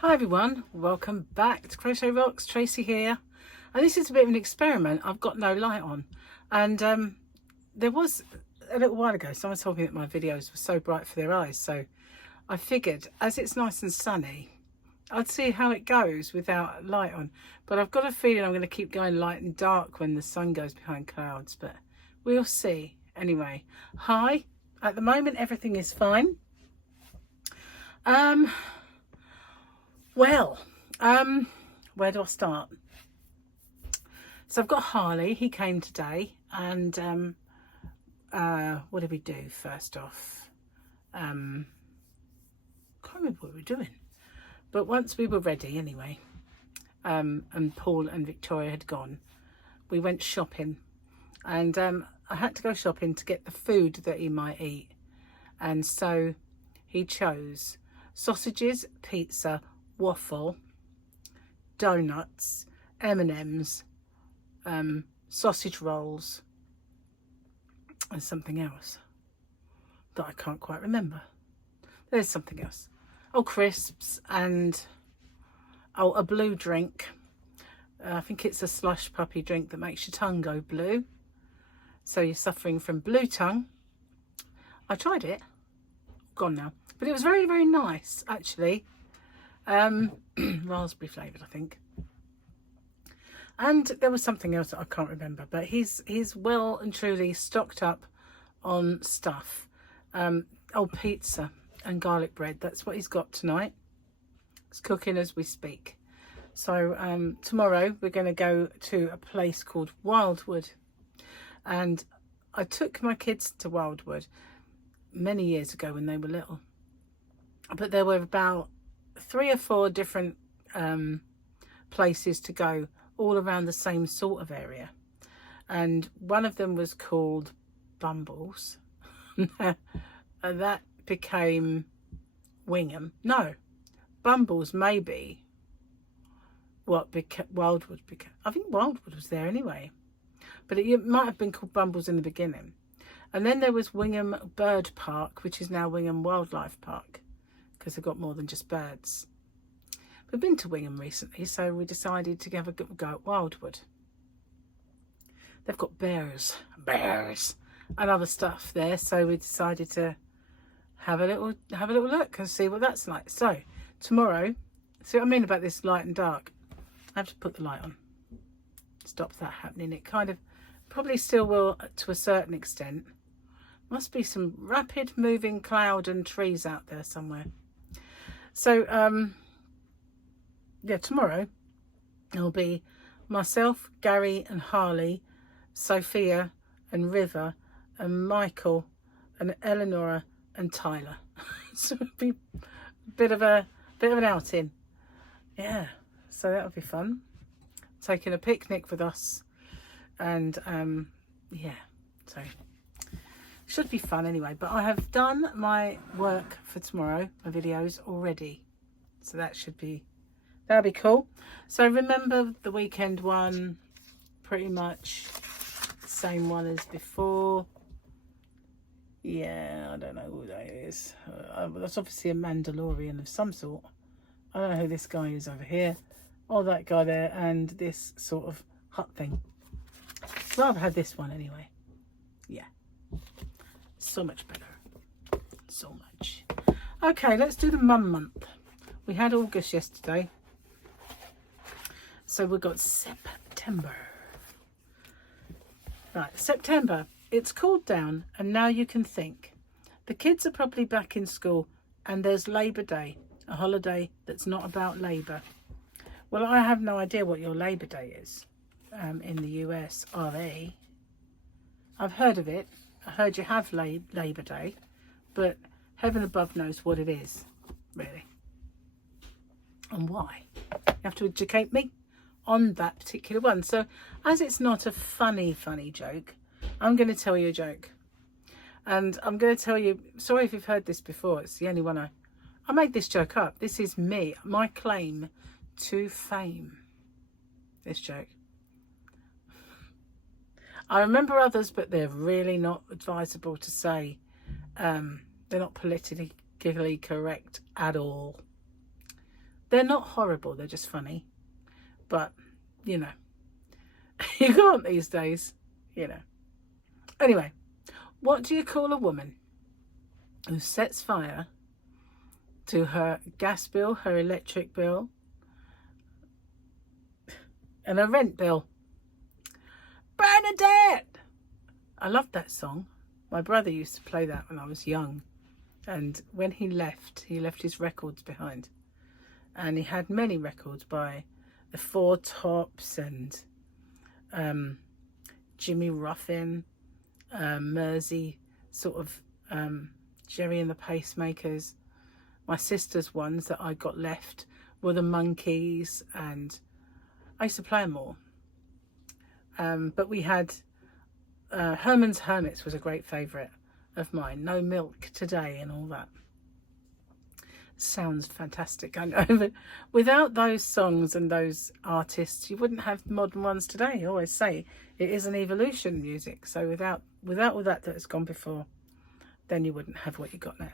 Hi everyone, welcome back to Crochet Rocks. Tracy here, and this is a bit of an experiment. I've got no light on, and there was a little while ago someone told me that my videos were so bright for their eyes, so I figured as it's nice and sunny I'd see how it goes without light on. But I've got a feeling I'm going to keep going light and dark when the sun goes behind clouds, but we'll see. Anyway, hi, at the moment everything is fine. Where do I start? So I've got Harley. He came today, and what did we do first off? Can't remember what we were doing, but once we were ready anyway, and Paul and Victoria had gone, we went shopping, and I had to go shopping to get the food that he might eat, and so he chose sausages, pizza, waffle, donuts, M&Ms, sausage rolls, and something else that I can't quite remember. There's something else. Oh, crisps, and oh, a blue drink. I think it's a slush puppy drink that makes your tongue go blue. So you're suffering from blue tongue. I tried it. Gone now. But it was very, very nice, actually. Raspberry flavoured, I think. And there was something else that I can't remember. But he's well and truly stocked up on stuff. Pizza and garlic bread. That's what he's got tonight. It's cooking as we speak. So tomorrow we're going to go to a place called Wildwood. And I took my kids to Wildwood many years ago when they were little. But there were about 3 or 4 different places to go all around the same sort of area. And one of them was called Bumbles. And that became Wingham. No, Bumbles maybe what Wildwood became. I think Wildwood was there anyway. But it might have been called Bumbles in the beginning. And then there was Wingham Bird Park, which is now Wingham Wildlife Park, because they've got more than just birds. We've been to Wingham recently, so we decided to have a go at Wildwood. They've got bears, and other stuff there, so we decided to have a little look and see what that's like. So tomorrow, see what I mean about this light and dark? I have to put the light on. Stop that happening. It kind of probably still will to a certain extent. Must be some rapid moving cloud and trees out there somewhere. So yeah, tomorrow it'll be myself, Gary and Harley, Sophia and River and Michael and Eleanor and Tyler. So it'll be a bit of an outing. Yeah, so that'll be fun. Taking a picnic with us, and yeah, so should be fun anyway. But I have done my work for tomorrow, my videos already, so that'll be cool. So remember the weekend one, pretty much same one as before. Yeah, I don't know who that is. That's obviously a Mandalorian of some sort. I don't know who this guy is over here, or that guy there, and this sort of hut thing. I'd rather have this one anyway. Yeah, so much better, so much. Okay, let's do the mum month. We had August yesterday, so we've got September. Right, September. It's cooled down, and now you can think. The kids are probably back in school, and there's Labour Day, a holiday that's not about labour. Well, I have no idea what your Labour Day is in the US, RA. I've heard of it. I heard you have Labour Day, but heaven above knows what it is, really. And why. You have to educate me on that particular one. So, as it's not a funny joke, I'm going to tell you a joke. And I'm going to tell you, sorry if you've heard this before, it's the only one I made this joke up. This is me, my claim to fame. This joke. I remember others, but they're really not advisable to say. They're not politically correct at all. They're not horrible, they're just funny. But, you know, you can't these days, you know. Anyway, what do you call a woman who sets fire to her gas bill, her electric bill, and her rent bill? Bernadette! I loved that song. My brother used to play that when I was young. And when he left his records behind. And he had many records by the Four Tops and Jimmy Ruffin, Mersey, sort of Jerry and the Pacemakers. My sister's ones that I got left were the Monkees, and I used to play them all. But we had Herman's Hermits was a great favourite of mine. No Milk Today and all that. Sounds fantastic, I know, but without those songs and those artists, you wouldn't have modern ones today. I always say it is an evolution, music. So without all that has gone before, then you wouldn't have what you got now.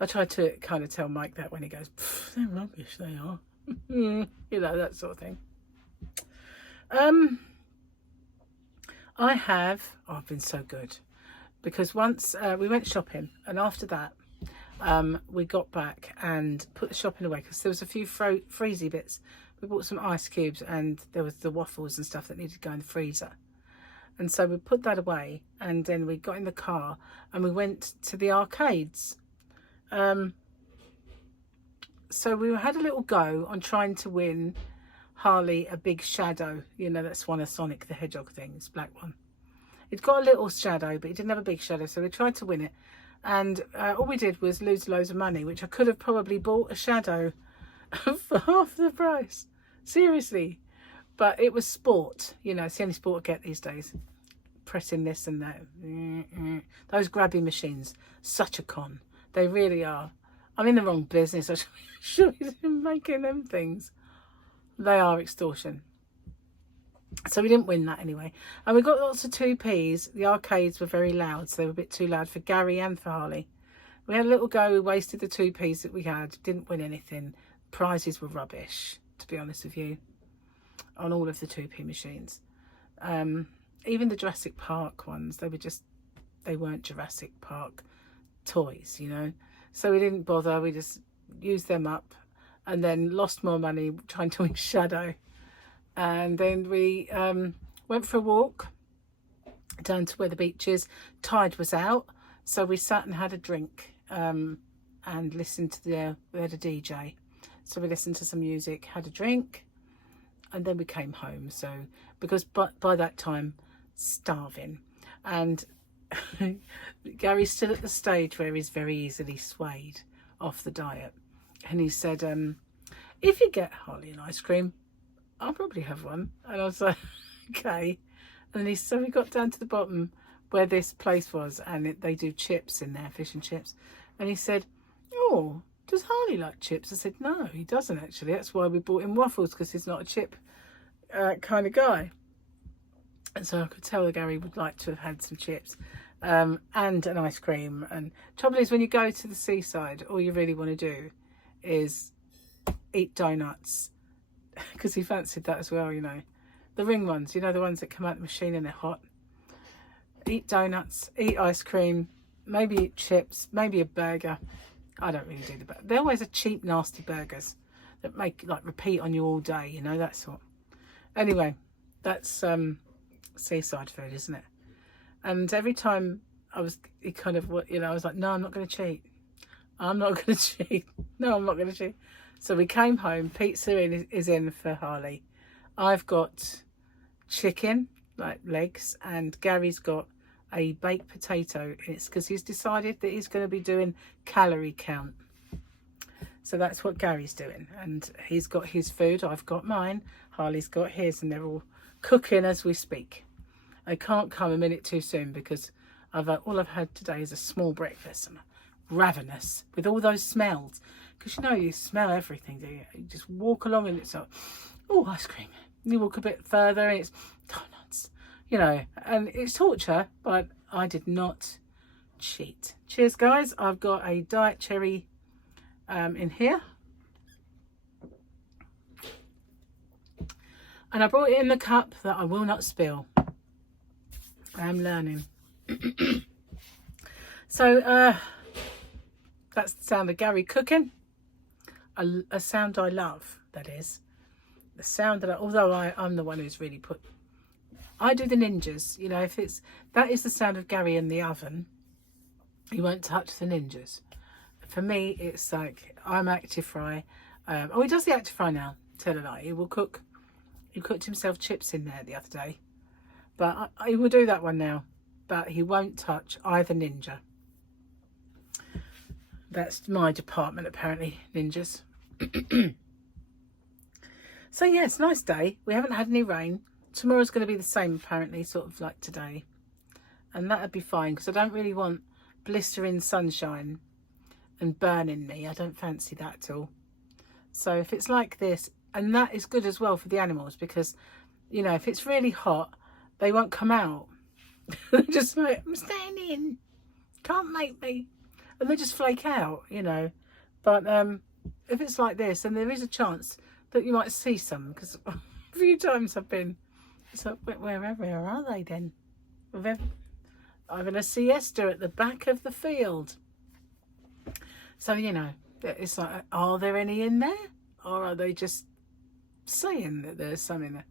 I try to kind of tell Mike that when he goes, they're rubbish, they are. You know, that sort of thing. I've been so good, because once we went shopping, and after that we got back and put the shopping away, because there was a few freezy bits. We bought some ice cubes, and there was the waffles and stuff that needed to go in the freezer, and so we put that away, and then we got in the car and we went to the arcades. So we had a little go on trying to win Harley a big shadow. You know, that's one of Sonic the Hedgehog things, black one. It got a little shadow, but it didn't have a big shadow, so we tried to win it. And all we did was lose loads of money, which I could have probably bought a shadow for half the price. Seriously. But it was sport. You know, it's the only sport I get these days. Pressing this and that. Those grabbing machines, such a con. They really are. I'm in the wrong business. I should be making them things. They are extortion. So we didn't win that anyway. And we got lots of 2Ps. The arcades were very loud, so they were a bit too loud for Gary and for Harley. We had a little go. We wasted the 2Ps that we had. Didn't win anything. Prizes were rubbish, to be honest with you, on all of the 2P machines. Even the Jurassic Park ones, they weren't Jurassic Park toys, you know. So we didn't bother. We just used them up and then lost more money trying to win Shadow. And then we went for a walk down to where the beach is. Tide was out, so we sat and had a drink and listened to we had a DJ. So we listened to some music, had a drink, and then we came home. So because by that time, starving. And Gary's still at the stage where he's very easily swayed off the diet. And he said, if you get Harley an ice cream, I'll probably have one. And I was like, okay. And so we got down to the bottom where this place was, and they do chips in there, fish and chips. And he said, oh, does Harley like chips? I said, no, he doesn't actually. That's why we bought him waffles, because he's not a chip kind of guy. And so I could tell that Gary would like to have had some chips and an ice cream. And trouble is, when you go to the seaside, all you really want to do is eat donuts, because he fancied that as well, you know. The ring ones, you know, the ones that come out the machine and they're hot. Eat donuts, eat ice cream, maybe eat chips, maybe a burger. I don't really do the burger. They're always a cheap, nasty burgers that make, like, repeat on you all day, you know, that sort. Anyway, that's seaside food, isn't it? And every time he kind of, you know, I was like, no, I'm not going to cheat. I'm not going to cheat. No, I'm not going to cheat. So we came home. Pizza is in for Harley. I've got chicken, like legs, and Gary's got a baked potato. It's because he's decided that he's going to be doing calorie count. So that's what Gary's doing. And he's got his food. I've got mine. Harley's got his, and they're all cooking as we speak. I can't come a minute too soon, because all I've had today is a small breakfast. I'm ravenous with all those smells, because you know, you smell everything, do you? You just walk along and it's like, oh, ice cream. You walk a bit further and it's donuts, you know, and it's torture. But I did not cheat. Cheers, guys. I've got a diet cherry in here. And I brought it in the cup that I will not spill. I am learning. So that's the sound of Gary cooking. A sound I love, that is. The sound that although I'm the one who's really I do the ninjas, you know, that is the sound of Gary in the oven. He won't touch the ninjas. For me, it's like, I'm active fry. He does the active fry now, tell a lie. He will cook. He cooked himself chips in there the other day. But he will do that one now. But he won't touch either ninja. That's my department, apparently, ninjas. So yeah, it's a nice day. We haven't had any rain. Tomorrow's going to be the same, apparently, sort of like today. And that'd be fine, because I don't really want blistering sunshine and burning me. I don't fancy that at all. So if it's like this, and that is good as well for the animals, because, you know, if it's really hot, they won't come out. They're just like, I'm staying in, can't make me. And they just flake out, you know. But if it's like this, then there is a chance that you might see some, because a few times I've been, so where are they then? Having a siesta at the back of the field. So, you know, it's like, are there any in there? Or are they just saying that there's some in there?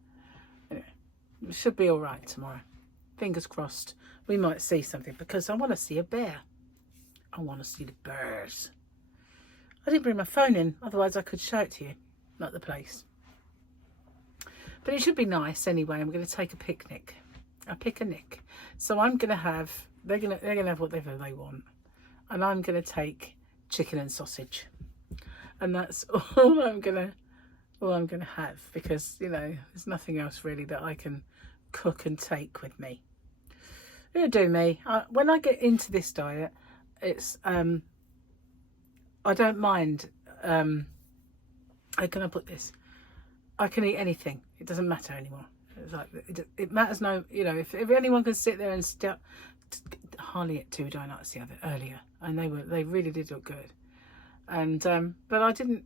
Anyway, it should be all right tomorrow. Fingers crossed. We might see something, because I want to see a bear. I want to see the bears. I didn't bring my phone in, otherwise I could show it to you. Not the place. But it should be nice anyway. I'm going to take a picnic. A picnic. So I'm going to have, they're going to have whatever they want. And I'm going to take chicken and sausage. And that's all I'm going to have, because, you know, there's nothing else really that I can cook and take with me. It'll do me. When I get into this diet, it's I don't mind. How can I put this? I can eat anything. It doesn't matter anymore. It's like it matters no. You know, if anyone can sit there and hardly ate 2 donuts earlier, and they really did look good. And but I didn't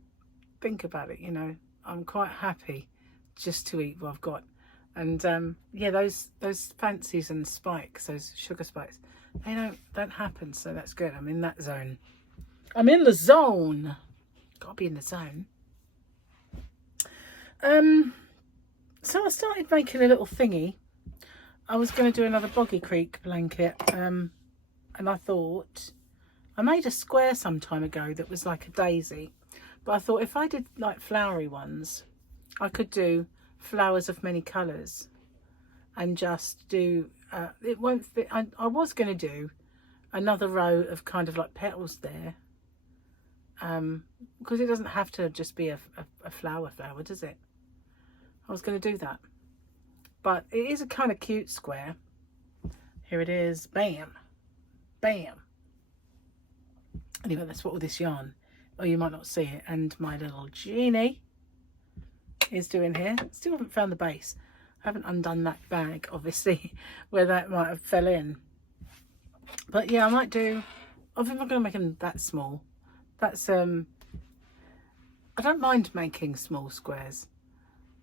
think about it. You know, I'm quite happy just to eat what I've got. And yeah, those fancies and spikes, those sugar spikes, they don't happen. So that's good. I'm in that zone. I'm in the zone. Gotta be in the zone. So I started making a little thingy. I was going to do another Boggy Creek blanket, and I thought, I made a square some time ago that was like a daisy, but I thought if I did like flowery ones, I could do flowers of many colours and just do, it won't fit. I was going to do another row of kind of like petals there, because it doesn't have to just be a flower, does it? I was going to do that, but it is a kind of cute square. Here it is. Bam, bam. Anyway, that's what all this yarn, or you might not see it, and my little genie is doing here. Still haven't found the base. I haven't undone that bag, obviously, where that might have fell in. But yeah, I might do, I think I'm going to make them that small. That's I don't mind making small squares,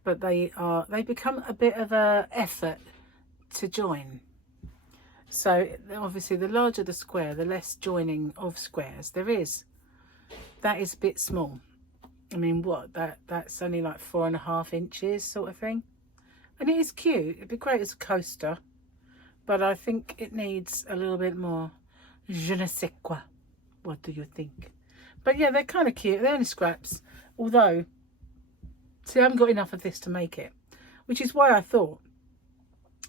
but they become a bit of a effort to join. So obviously the larger the square, the less joining of squares there is. That is a bit small. I mean, what, that's only like 4.5 inches sort of thing. And it is cute. It'd be great as a coaster, but I think it needs a little bit more je ne sais quoi. What do you think? But yeah, they're kind of cute. They're only scraps. Although, see, I haven't got enough of this to make it, which is why I thought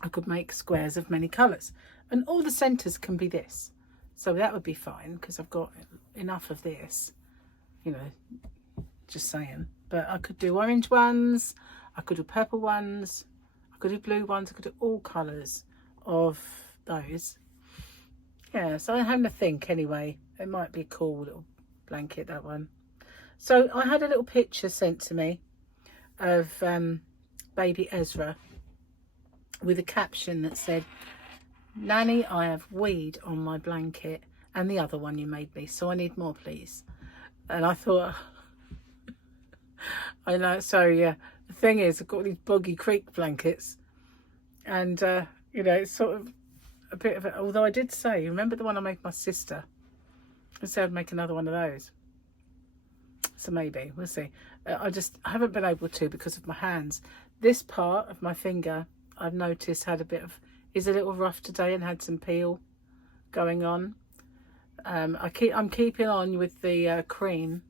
I could make squares of many colours. And all the centres can be this. So that would be fine, because I've got enough of this, you know, just saying. But I could do orange ones, I could do purple ones, I could do blue ones, I could do all colours of those. Yeah, so I'm having to think anyway. It might be a cool little blanket, that one. So I had a little picture sent to me of baby Ezra with a caption that said, "Nanny, I have weed on my blanket and the other one you made me, so I need more, please." And I thought, I know, so yeah, The thing is, I've got these Boggy Creek blankets, and you know, it's sort of a bit of it. Although I did say, remember the one I made my sister? I said I'd make another one of those. So maybe we'll see. I haven't been able to because of my hands. This part of my finger, I've noticed, is a little rough today and had some peel going on. I'm keeping on with the cream,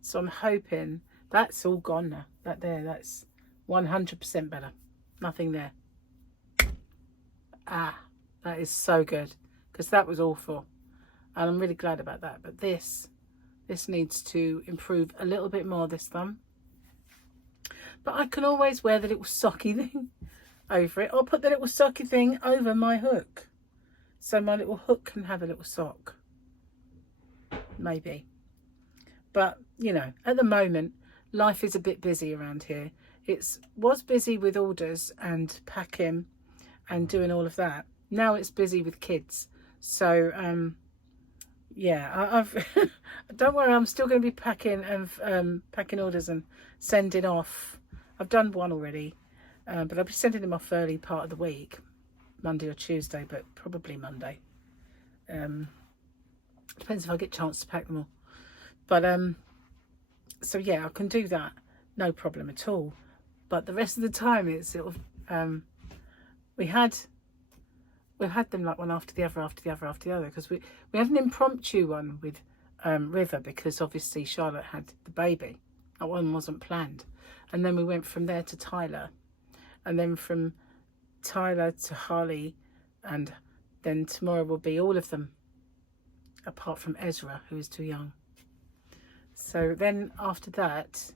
so I'm hoping that's all gone now. That's 100% better. Nothing there. Ah, that is so good, because that was awful, and I'm really glad about that. But this needs to improve a little bit more, this thumb. But I can always wear the little socky thing over it, or put the little socky thing over my hook, so my little hook can have a little sock. Maybe. But, you know, at the moment, life is a bit busy around here. Was busy with orders and packing and doing all of that. Now it's busy with kids. So, yeah, I've don't worry, I'm still going to be packing and packing orders and sending off. I've done one already, but I'll be sending them off early part of the week, Monday or Tuesday, but probably Monday. Depends if I get a chance to pack them all. But so yeah, I can do that, no problem at all. But the rest of the time, it's sort of we had them like one after the other, because we had an impromptu one with River, because obviously Charlotte had the baby. That one wasn't planned, and then we went from there to Tyler, and then from Tyler to Harley, and then tomorrow will be all of them, apart from Ezra, who is too young. So then after that,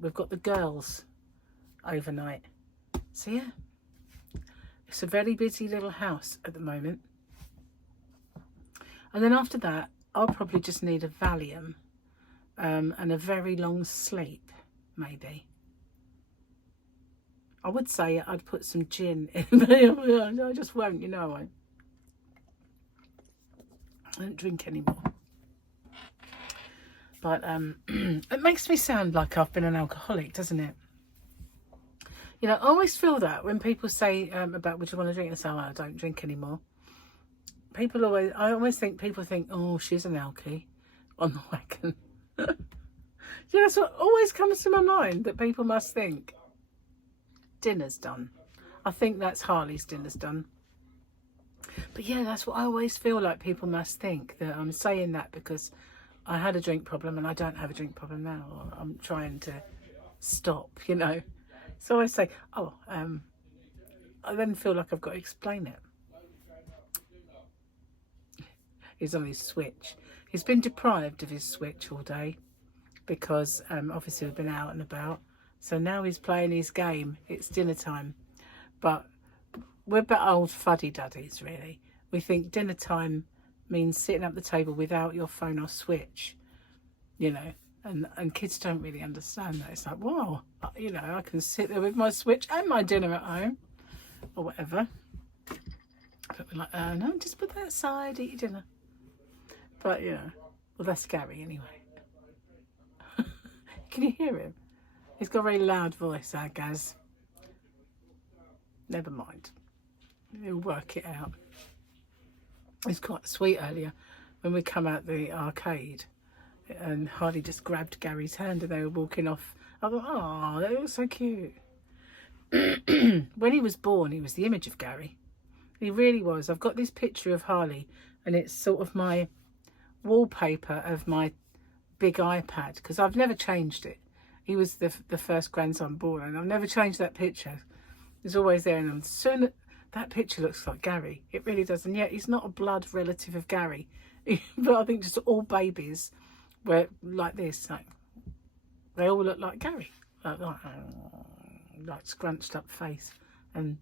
we've got the girls overnight. So yeah, it's a very busy little house at the moment. And then after that, I'll probably just need a Valium and a very long sleep, maybe. I would say I'd put some gin in, but I just won't, you know. I don't drink anymore. But it makes me sound like I've been an alcoholic, doesn't it? You know, I always feel that when people say about, would you want to drink? And say, oh, I don't drink anymore. I always think people think, oh, she's an alkie on the wagon. You know, that's what always comes to my mind, that people must think dinner's done. I think that's Harley's dinner's done. But yeah, that's what I always feel like people must think, that I'm saying that because I had a drink problem and I don't have a drink problem now. Or I'm trying to stop, you know. So I say, oh, I then feel like I've got to explain it. He's on his Switch. He's been deprived of his Switch all day because obviously we've been out and about. So now he's playing his game. It's dinner time. But we're about old fuddy-duddies, really. We think dinner time means sitting at the table without your phone or Switch, you know. And kids don't really understand that. It's like, wow, you know, I can sit there with my Switch and my dinner at home or whatever. But we're like, no, just put that aside, eat your dinner. But, you know, well, that's Gary anyway. Can you hear him? He's got a very loud voice, our Gaz. Never mind. He'll work it out. It's quite sweet earlier when we come out the arcade. And Harley just grabbed Gary's hand and they were walking off. I thought, oh, they look so cute. When he was born, he was the image of Gary. He really was. I've got this picture of Harley and it's sort of my wallpaper of my big iPad, because I've never changed it. He was the first grandson born and I've never changed that picture. It's always there, and soon that picture looks like Gary. It really does. And yet he's not a blood relative of Gary. But I think just all babies were like this, like they all look like Gary, like scrunched up face and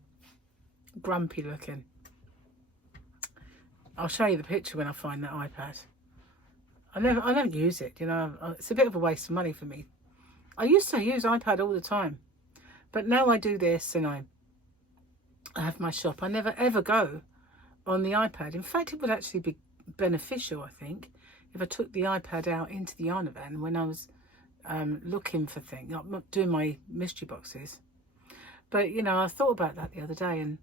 grumpy looking. I'll show you the picture when I find that iPad. I don't use it, you know. It's a bit of a waste of money for me. I used to use iPad all the time, but now I do this and I have my shop. I never ever go on the iPad. In fact, it would actually be beneficial, I think, if I took the iPad out into the Yarn van when I was looking for things, not doing my mystery boxes. But, you know, I thought about that the other day, and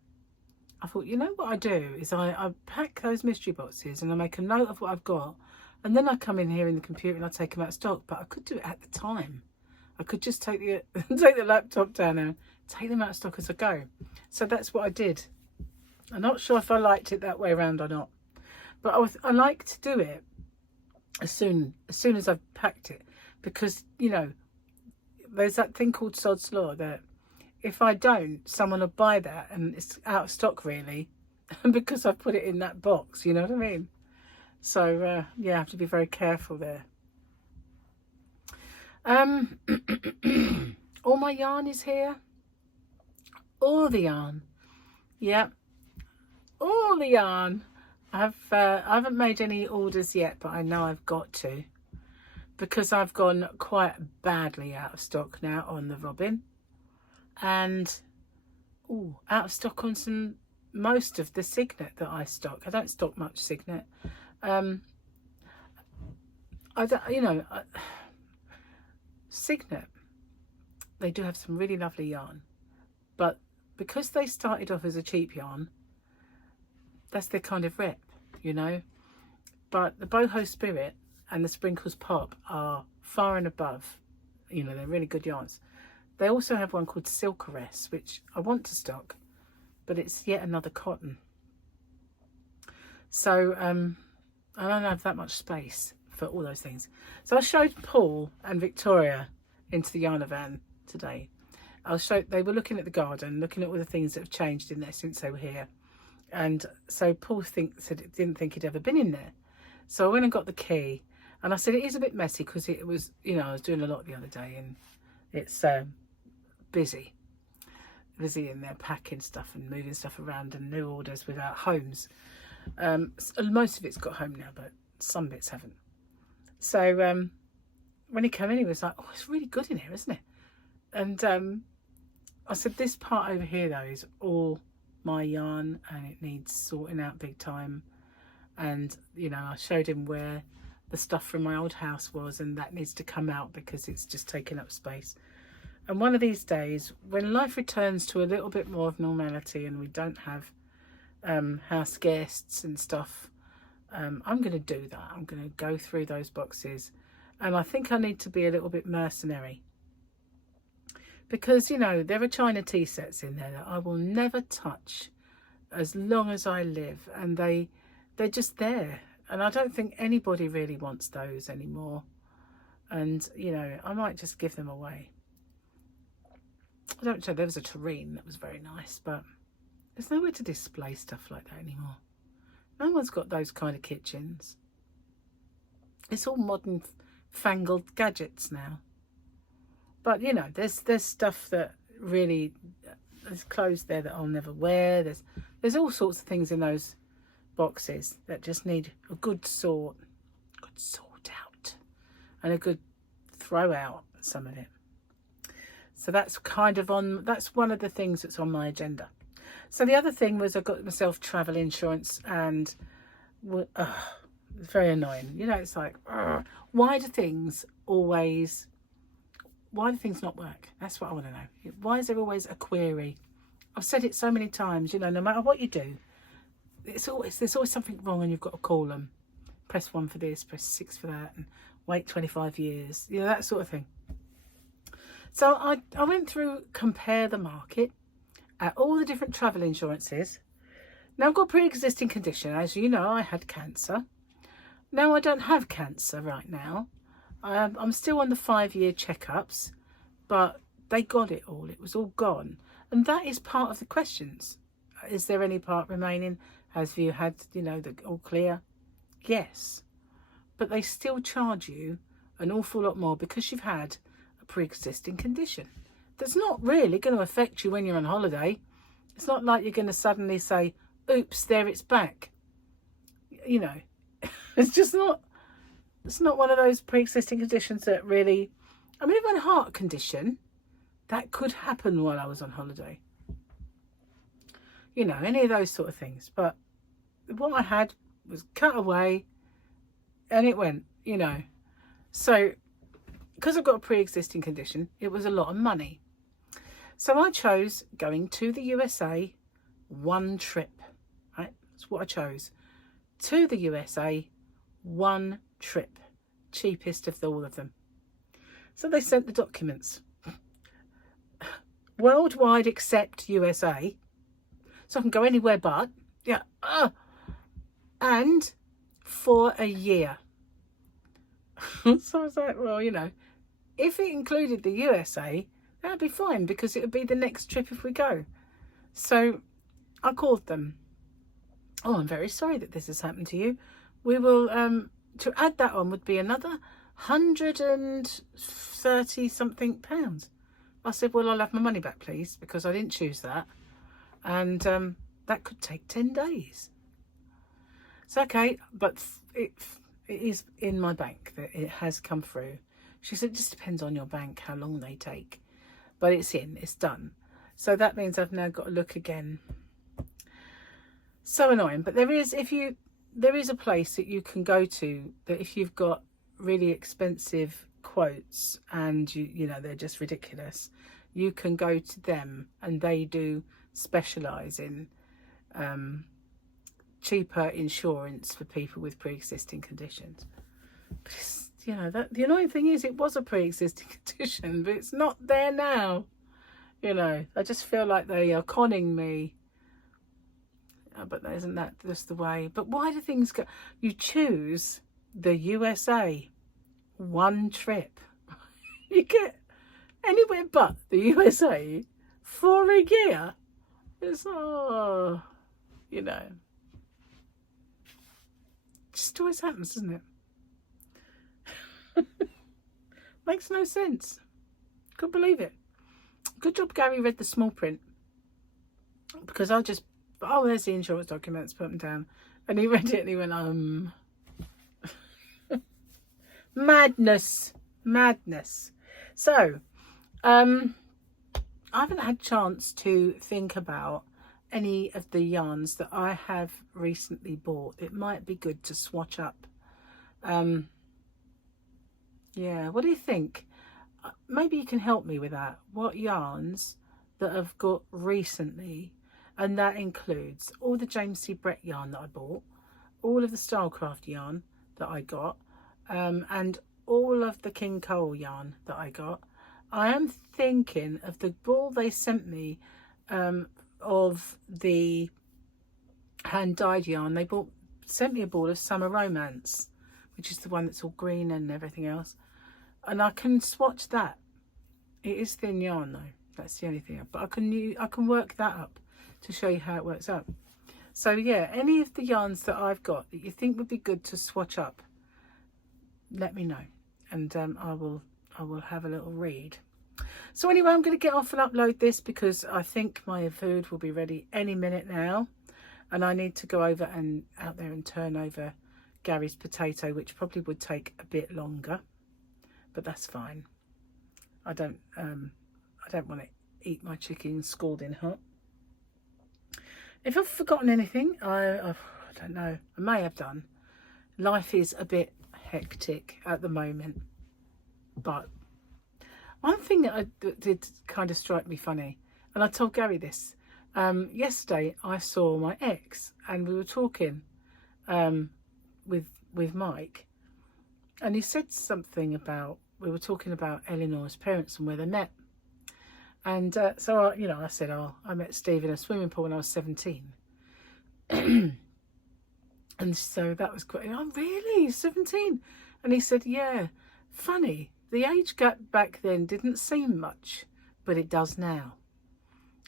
I thought, you know what I do is I pack those mystery boxes and I make a note of what I've got, and then I come in here in the computer and I take them out of stock. But I could do it at the time. I could just take the take the laptop down and take them out of stock as I go. So that's what I did. I'm not sure if I liked it that way around or not, but I like to do it as soon as I've packed it, because, you know, there's that thing called Sod's Law that if I don't, someone will buy that and it's out of stock really because I put it in that box, you know what I mean? So yeah, I have to be very careful there. All my yarn is here. All the yarn. Yeah, all the yarn. I haven't made any orders yet, but I know I've got to, because I've gone quite badly out of stock now on the robin, and out of stock on most of the signet that I stock. I don't stock much signet. I don't, you know, signet, they do have some really lovely yarn, but because they started off as a cheap yarn, that's their kind of rep, you know. But the Boho Spirit and the Sprinkles Pop are far and above, you know, they're really good yarns. They also have one called Silkeress, which I want to stock, but it's yet another cotton. So I don't have that much space for all those things. So I showed Paul and Victoria into the Yarn Van today. They were looking at the garden, looking at all the things that have changed in there since they were here. And so Paul didn't think he'd ever been in there. So I went and got the key, and I said it is a bit messy because it was, you know, I was doing a lot the other day, and it's busy in there, packing stuff and moving stuff around and new orders without homes. Most of it's got home now, but some bits haven't. So when he came in, he was like, oh, it's really good in here, isn't it? And I said, this part over here though is all my yarn and it needs sorting out big time. And, you know, I showed him where the stuff from my old house was, and that needs to come out because it's just taking up space. And one of these days, when life returns to a little bit more of normality and we don't have house guests and stuff, I'm going to do that. I'm going to go through those boxes, and I think I need to be a little bit mercenary, because, you know, there are China tea sets in there that I will never touch as long as I live, and they're just there, and I don't think anybody really wants those anymore. And, you know, I might just give them away. I don't know, there was a tureen that was very nice, but there's nowhere to display stuff like that anymore. No one's got those kind of kitchens. It's all modern fangled gadgets now. But, you know, there's stuff that really, there's clothes there that I'll never wear. There's all sorts of things in those boxes that just need a good sort out, and a good throw out, some of it. So that's that's one of the things that's on my agenda. So the other thing was I got myself travel insurance, and it's very annoying. You know, it's like, why do things not work? That's what I want to know. Why is there always a query? I've said it so many times, you know, no matter what you do, there's always something wrong, and you've got to call them. Press 1 for this, press 6 for that, and wait 25 years. You know, that sort of thing. So I went through Compare the Market at all the different travel insurances. Now I've got a pre-existing condition. As you know, I had cancer. Now I don't have cancer right now. I'm still on the 5-year checkups, but they got it all. It was all gone. And that is part of the questions. Is there any part remaining? Have you had, you know, the all clear? Yes. But they still charge you an awful lot more because you've had a pre-existing condition that's not really going to affect you when you're on holiday. It's not like you're going to suddenly say, oops, there it's back. You know, it's just not, it's not one of those pre-existing conditions that really, I mean, if I had a heart condition, that could happen while I was on holiday. You know, any of those sort of things. But what I had was cut away and it went, you know. So because I've got a pre-existing condition, it was a lot of money. So I chose going to the USA, one trip, right? That's what I chose. To the USA, one trip, cheapest of all of them. So they sent the documents. Worldwide except USA. So I can go anywhere but, yeah. And for a year. So I was like, well, you know, if it included the USA, that'd be fine because it would be the next trip if we go. So I called them. Oh, I'm very sorry that this has happened to you. We will, to add that on would be another £130 something. I said, well, I'll have my money back, please, because I didn't choose that. And that could take 10 days. It's okay, but it is in my bank that it has come through. She said, it just depends on your bank, how long they take. But it's in, it's done. So that means I've now got to look again. So annoying. But there is a place that you can go to that if you've got really expensive quotes and you know they're just ridiculous, you can go to them and they do specialise in cheaper insurance for people with pre-existing conditions. But it's, you know, that the annoying thing is it was a pre-existing condition, but it's not there now. You know, I just feel like they are conning me. But isn't that just the way? But why do things go? You choose the USA, one trip. You get anywhere but the USA for a year. It's, oh, you know. Just always happens, doesn't it? Makes no sense. Couldn't believe it. Good job Gary read the small print. Because I just, oh, there's the insurance documents, put them down. And he read it and he went, madness. Madness. So, I haven't had a chance to think about any of the yarns that I have recently bought. It might be good to swatch up. Yeah, what do you think? Maybe you can help me with that. What yarns that I've got recently, and that includes all the James C. Brett yarn that I bought, all of the Stylecraft yarn that I got, and all of the King Cole yarn that I got. I am thinking of the ball they sent me of the hand-dyed yarn. They sent me a ball of Summer Romance, which is the one that's all green and everything else. And I can swatch that. It is thin yarn though. That's the only thing. But I can work that up to show you how it works out. So yeah, any of the yarns that I've got that you think would be good to swatch up, let me know, and I will have a little read. So anyway, I'm going to get off and upload this because I think my food will be ready any minute now, and I need to go over and out there and turn over Gary's potato, which probably would take a bit longer, but that's fine. I don't want to eat my chicken scalding hot. If I've forgotten anything, I don't know. I may have done. Life is a bit hectic at the moment, but one thing that did kind of strike me funny, and I told Gary this, yesterday I saw my ex and we were talking with Mike, and he said something about, we were talking about Eleanor's parents and where they met. And so, you know, I said, oh, I met Steve in a swimming pool when I was 17. And so that was quite, oh, really? 17? And he said, yeah, funny. The age gap back then didn't seem much, but it does now.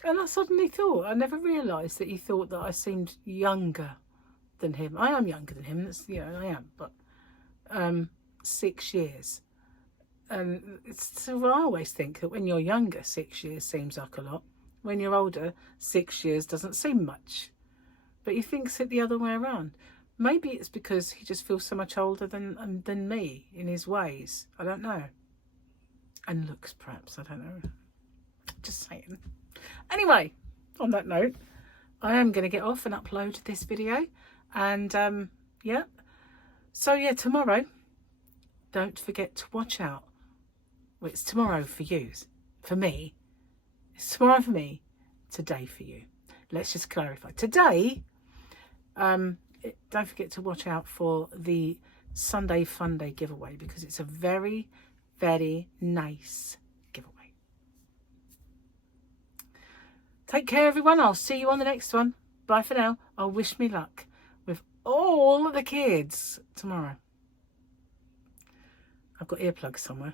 And I suddenly thought, I never realised that he thought that I seemed younger than him. I am younger than him, that's, you know, I am, but 6 years. And so I always think that when you're younger, 6 years seems like a lot. When you're older, 6 years doesn't seem much. But he thinks it the other way around. Maybe it's because he just feels so much older than me in his ways. I don't know. And looks, perhaps. I don't know. Just saying. Anyway, on that note, I am going to get off and upload this video. And, yeah. So, yeah, tomorrow, don't forget to watch out Well, it's tomorrow for you. For me, it's tomorrow for me, today for you. Let's just clarify. Today, don't forget to watch out for the Sunday Fun Day giveaway, because it's a very, very nice giveaway. Take care, everyone. I'll see you on the next one. Bye for now. I'll wish me luck with all the kids tomorrow. I've got earplugs somewhere.